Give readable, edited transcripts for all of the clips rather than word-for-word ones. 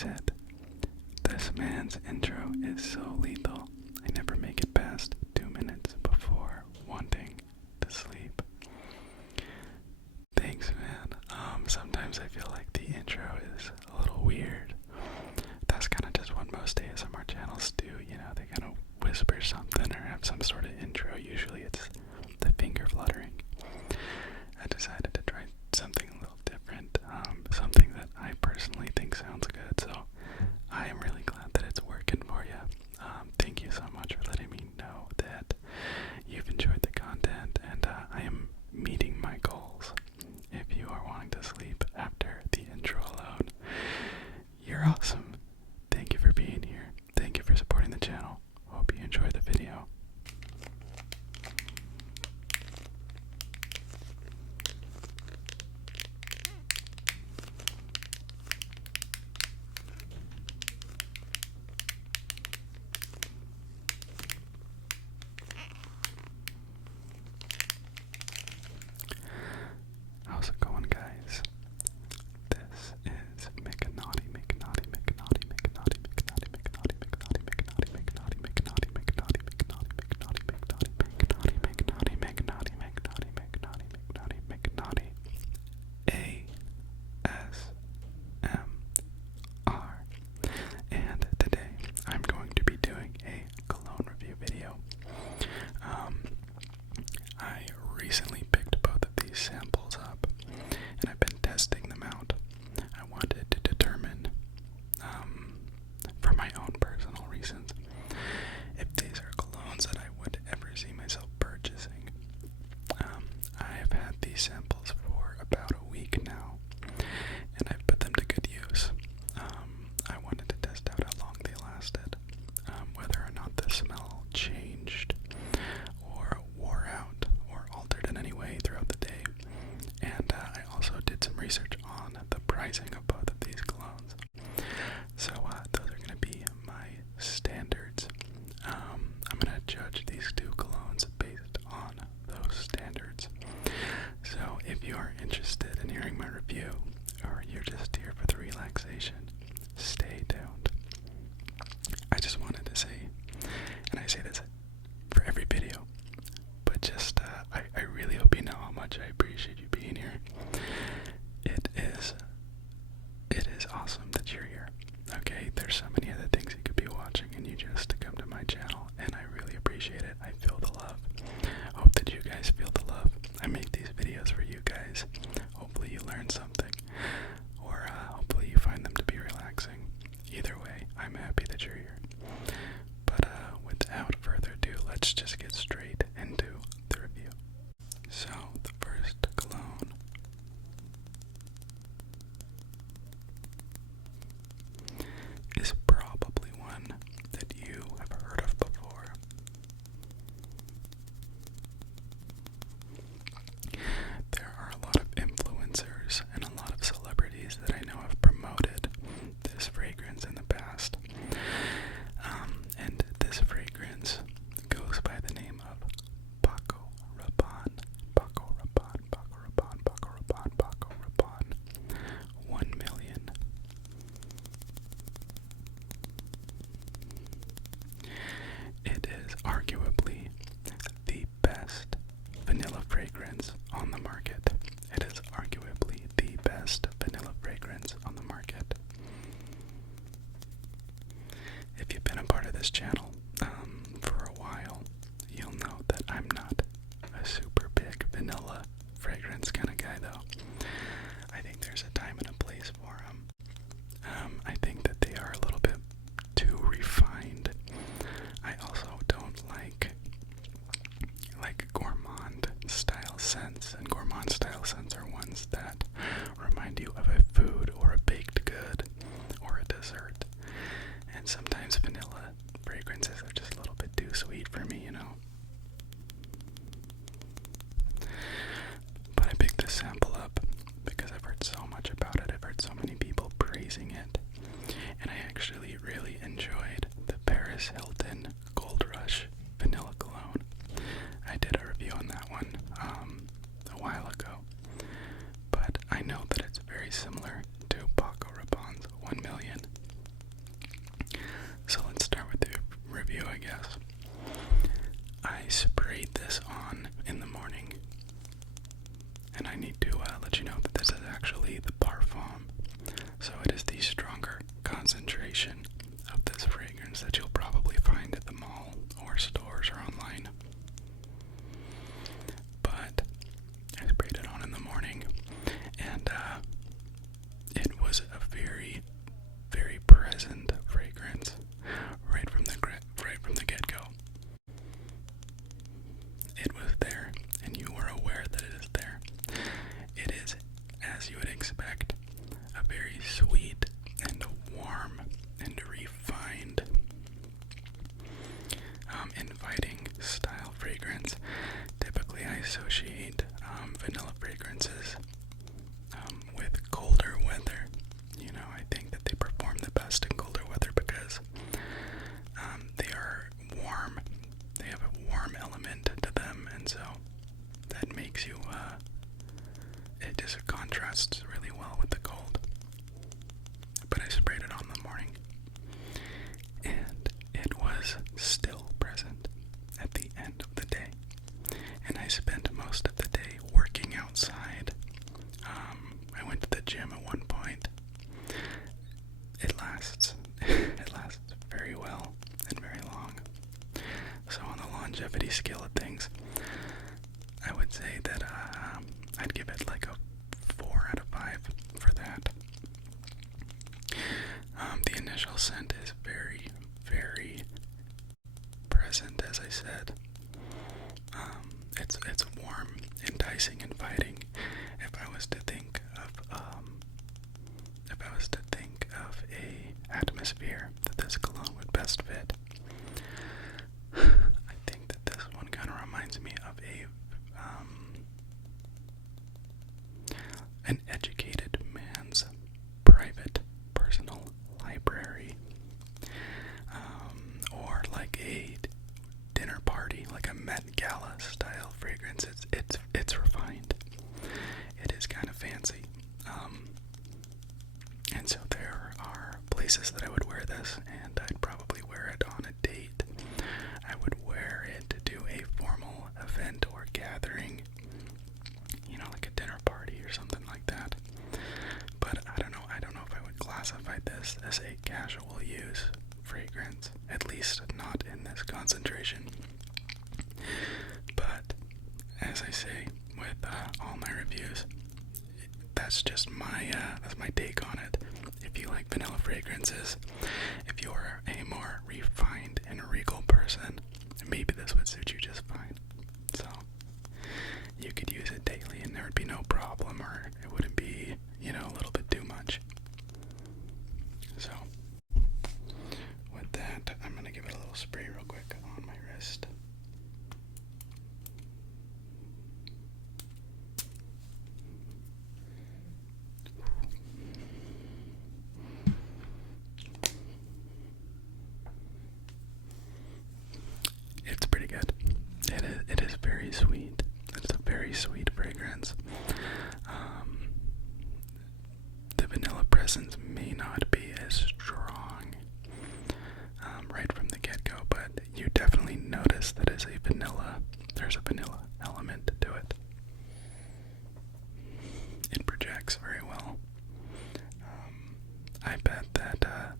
said, "This man's intro is so lethal. I never make it past 2 minutes before wanting to sleep." Thanks, man. Sometimes I feel like the intro is a little weird. That's kind of just what most ASMR channels do, you know, they kind of whisper something or have some sort of intro. Usually it's the finger fluttering. I decided to try something a little different, something that I personally think sounds good, so I am really glad that it's working for you. Thank you so much for letting me know that you've enjoyed the content, and I am meeting my goals. If you are wanting to sleep after the intro alone, you're awesome. Thank you for being here. Thank you for supporting the channel. Hope you enjoy the video. How's it going, guys? This is McNaughty. ASMR. And today I'm going to be doing a cologne review video. I recently picked both of these samples up, and I've been testing them out. I wanted to determine, for my own personal reasons, if these are colognes that I would ever see myself purchasing. I have had these samples for about a week now, and I've put them to good use. I wanted to test out how long they lasted, whether or not the smell changed or wore out or altered in any way throughout the day. And I also did some research on the pricing of both of these colognes. So those are going to be my standards. I'm going to judge these two colognes based on those standards. So if you are interested in hearing my review, or you're just here for the relaxation, stay tuned. I just wanted to say, and I say this for every video, but just, I really hope you know how much I appreciate you being here. It is awesome that you're here. Okay, there's so many other things you could be watching, and you just come to my channel, and I really appreciate it. I feel the love. Hope that you guys feel the love. I make these videos for you guys. Hopefully you learn something, or hopefully you find them to be relaxing. Either way, I'm happy that you're here. But without further ado, let's just get straight into the review. So, the first cologne is probably one that you have heard of before. There are a lot of influencers and a lot of celebrities that I know have promoted this fragrance in the past. And this fragrance goes by the name of Paco Rabanne. Paco Rabanne, Paco Rabanne, Paco Rabanne, Paco Rabanne. 1 million. It is arguably the best vanilla fragrance on the market. It is arguably the best vanilla fragrance on the market. If you've been a part of this channel for a while, you'll know that I'm not a super big vanilla fragrance kind of guy, though. I think there's a time and a place for them. I think that they are a little bit too refined. I also don't like gourmand style scents, and gourmand style scents are ones that remind you of a food or a baked good or a dessert. And sometimes vanilla fragrances are just a little bit too sweet for me, you know. But I picked this sample up because I've heard so much about it. I've heard so many people praising it. And I actually really enjoyed the Paris Hilton Gold Rush Vanilla Cologne. I did a review on that one a while ago. But I know that it's very similar to Paco Rabanne's 1 million. longevity scale of things, I would say that I'd give it like a 4 out of 5 for that. The initial scent is very, very present, as I said. It's warm, enticing, inviting. If I was to think of a atmosphere that this cologne would best fit, I think that this one kind of reminds me of an educated man's private personal library, or like a dinner party, like a Met Gala style fragrance. It's refined. It is kind of fancy. And so there are places that I would wear this, and I'd probably wear it on a date. I would wear it to a formal event or gathering, like a dinner party or something like that. But I don't know if I would classify this as a casual use fragrance, at least not in this concentration. But as I say with all my reviews, that's just that's my take on it. If you like vanilla fragrances, if you're a more refined and regal person, maybe this would suit you just fine. So you could use it daily and there would be no problem, or it wouldn't be, a little bit too much. So with that, I'm gonna give it a little spray real quick on my wrist. It's pretty good. It is very sweet. It's a very sweet fragrance. The vanilla presence may not be as strong right from the get-go, but you definitely notice that there's a vanilla element to it. It projects very well. I bet that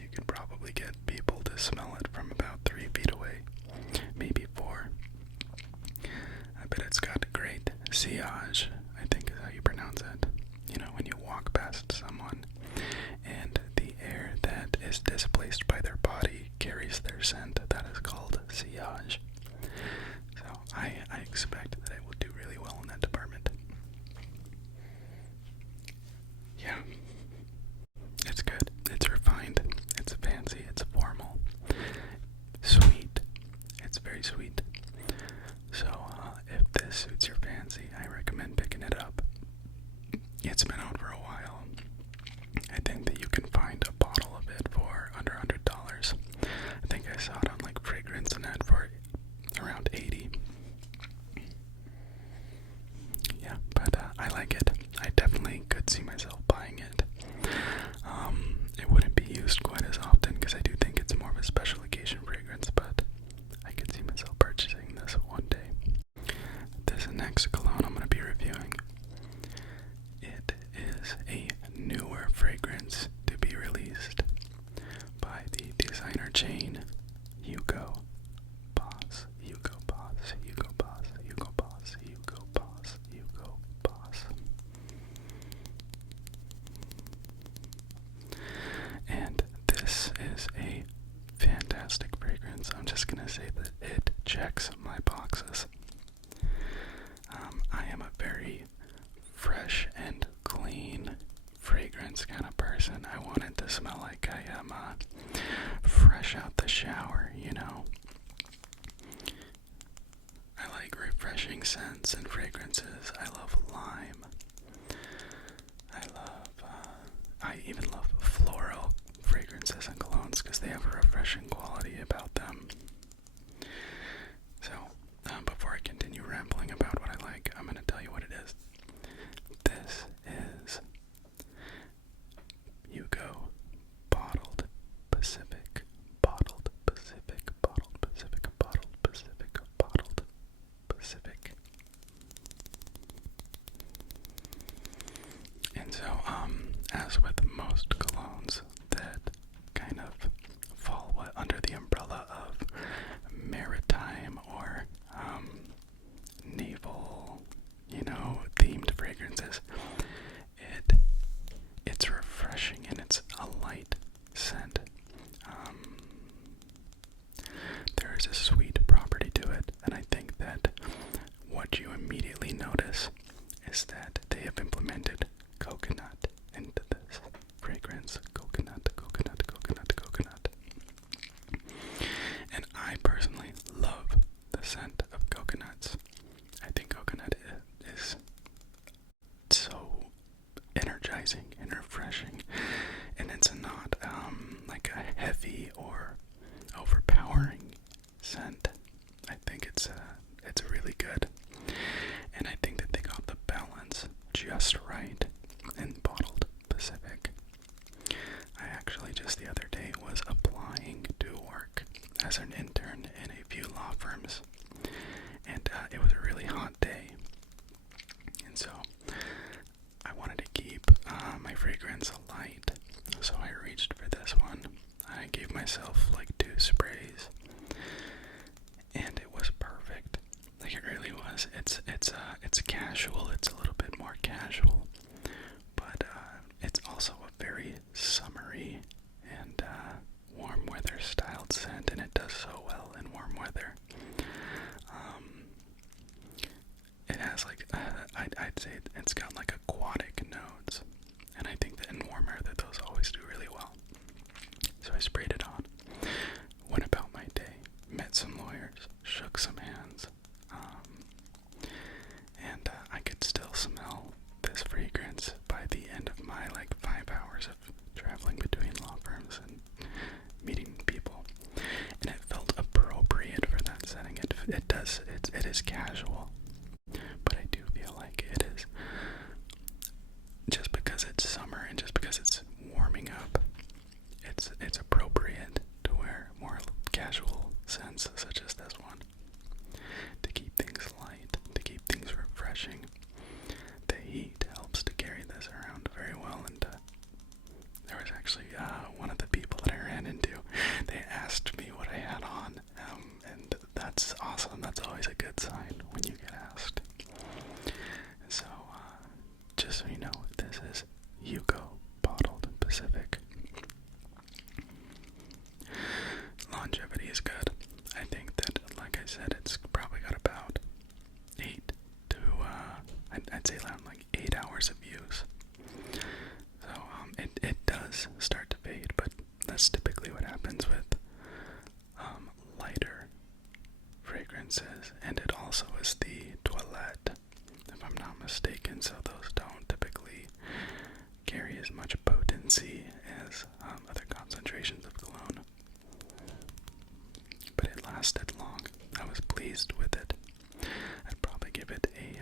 you could probably get people to smell it from about 3 feet away, maybe 4. I bet it's got great sillage, I think is how you pronounce it. When you walk past someone and the air that is displaced by their body carries their scent, that is called sillage. So I expect that it will do really well in that department. Yeah. It's good. It's refined. It's fancy. It's formal. Sweet. It's very sweet. So, if this suits your fancy, I recommend picking it up. It's been out for a while. I think that you can find a bottle of it for under $100. I think I saw it on like FragranceNet for around $80. Yeah, but I like it. I definitely could see myself buying it. It wouldn't be used quite as often because I do think it's more of a special occasion fragrance, but I could see myself purchasing this one day. This next cologne I'm going to be reviewing, it is a newer fragrance to be released by the designer chain Hugo Boss. Hugo Boss. Hugo Boss. Hugo Boss. Hugo Boss. Hugo Boss. And this is a fantastic fragrance. I'm just gonna say that it checks my boxes. I am a very fresh and clean fragrance kind of person. I want it to smell like I am fresh out the shower, I like refreshing scents and fragrances. I love lime. I even love floral fragrances and colognes because they have a refreshing quality about them. So, before I continue rambling about what I like, I'm going to tell you what it is. This is Hugo Bottled Pacific. Bottled Pacific. Bottled Pacific. Bottled Pacific. Bottled Pacific. And so, as with most colognes that kind of fall under the umbrella of maritime actually one of the people that I ran into. They asked me what I had on, and that's awesome. That's always a good sign when you get asked. So, just so you know, this is Hugo Bottled Pacific. Longevity is good. I think that, like I said, it's probably got about 8 to, I'd say around like 8 hours of use. So, it does start to fade, but that's typically what happens with, lighter fragrances, and it also is the toilette, if I'm not mistaken, so those don't typically carry as much potency as other concentrations of cologne. But it lasted long. I was pleased with it. I'd probably give it a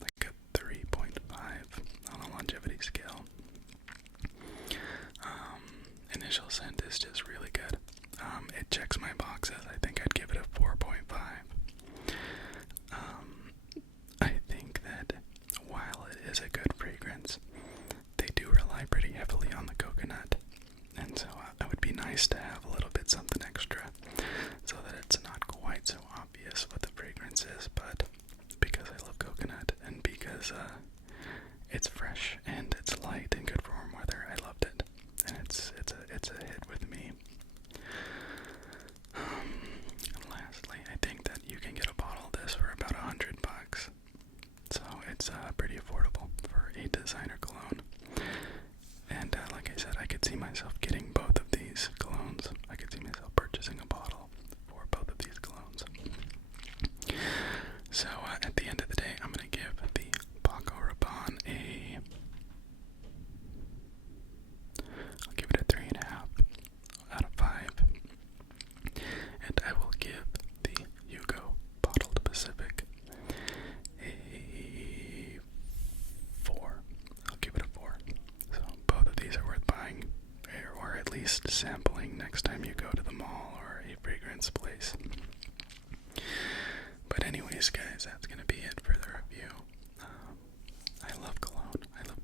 like a 3.5 on a longevity scale. Initial scent is just really good. It checks my boxes. I think I'd give it a 4.5. I think that while it is a good fragrance, they do rely pretty heavily on the coconut, and so it would be nice to have a little bit something extra so that it's not quite so obvious what the fragrance is. But because I love coconut and because it's fresh and it's light and good for warm weather, I loved it, and it's a hit with me. And lastly, I think that you can get a bottle of this for about $100, so it's pretty affordable for a designer cologne. And like I said, I could see myself getting both of these colognes. I could see myself purchasing a bottle for both of these colognes. So at the end of the day, I'm going to give the Paco Rabanne I'll give it a 3.5 out of 5. And I will give the Hugo Bottled Pacific a 4. I'll give it a 4. So both of these are worth buying, or at least sampling next time you go to the mall or a fragrance place. But anyways, guys, that's going to be it for the review. I love cologne. I love